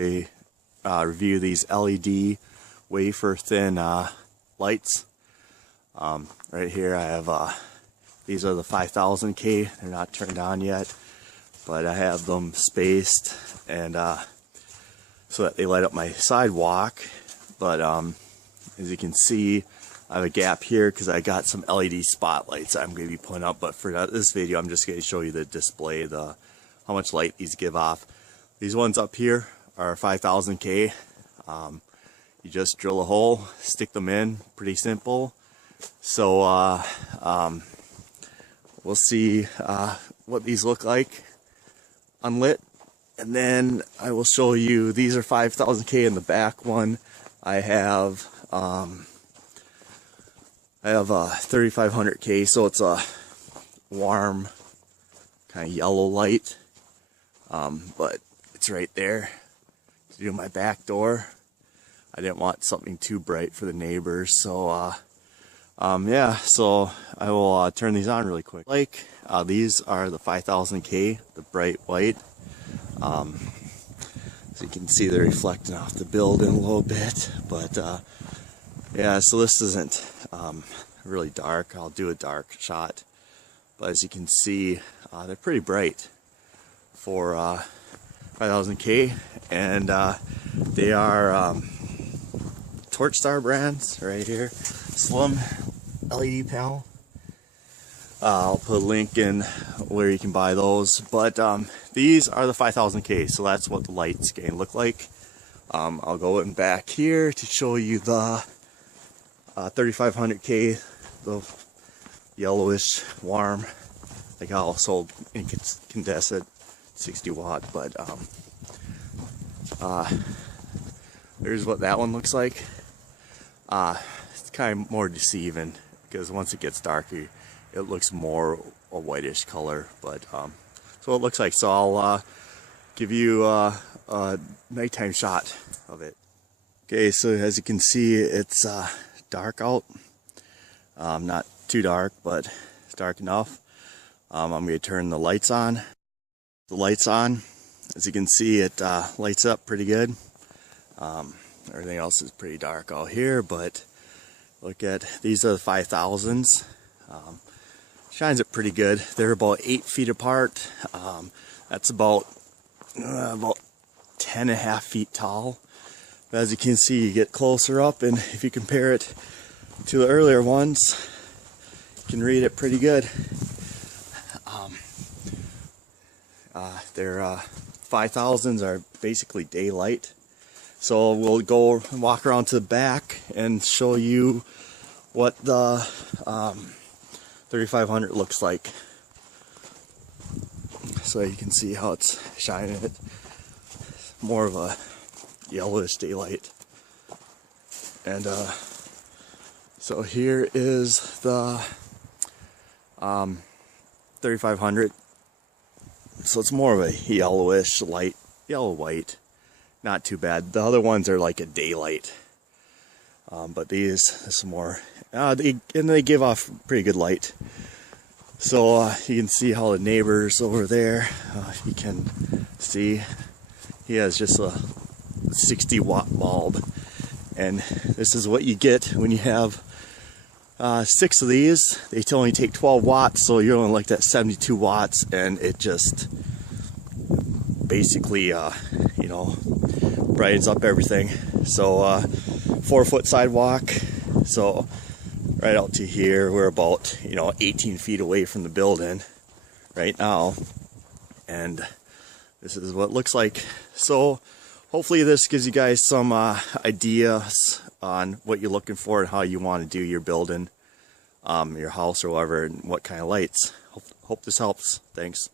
We review these LED wafer thin lights. Right here I have these are the 5000K. They're not turned on yet, but I have them spaced and so that they light up my sidewalk. But as you can see, I have a gap here because I got some LED spotlights I'm going to be putting up. But for this video, I'm just going to show you the display, how much light these give off. These ones up here are 5000K. You just drill a hole, stick them in, pretty simple. So we'll see what these look like unlit, and then I will show you. These are 5000K. In the back one I have 3500K, so it's a warm kind of yellow light, but it's right there to do my back door. I didn't want something too bright for the neighbors, so yeah, so I will turn these on really quick. These are the 5000K, the bright white. So you can see they're reflecting off the building a little bit, but yeah, so this isn't really dark. I'll do a dark shot, but as you can see, they're pretty bright for 5000K, and they are Torch Star brands right here. Slim LED panel. I'll put a link in where you can buy those, but these are the 5000K, so that's what the light's going to look like. I'll go in back here to show you the 3500K, the yellowish warm, like I also incandescent 60 watt, but there's what that one looks like. It's kind of more deceiving because once it gets darker, it looks more a whitish color, but so it looks like. So I'll give you a nighttime shot of it. Okay, so as you can see, it's dark out. Not too dark, but it's dark enough. I'm going to turn the lights on. The lights on, as you can see, it lights up pretty good. Everything else is pretty dark out here, but look at these are the 5000s. Shines it pretty good. They're about 8 feet apart. That's about 10.5 feet tall. But as you can see, you get closer up, and if you compare it to the earlier ones, you can read it pretty good. Their 5000s are basically daylight. So we'll go and walk around to the back and show you what the 3500 looks like. So you can see how it's shining it. More of a yellowish daylight. And so here is the 3500. So it's more of a yellowish, light, yellow-white. Not too bad. The other ones are like a daylight. But this is more, they give off pretty good light. So you can see how the neighbors over there, if you can see, he has just a 60 watt bulb. And this is what you get when you have 6 of these. They only take 12 watts, so you're only like that 72 watts, and it just basically, you know, brightens up everything. So 4-foot sidewalk, so right out to here. We're about 18 feet away from the building right now, and this is what it looks like. So hopefully this gives you guys some ideas on what you're looking for and how you want to do your building, your house or whatever, and what kind of lights. Hope this helps. Thanks.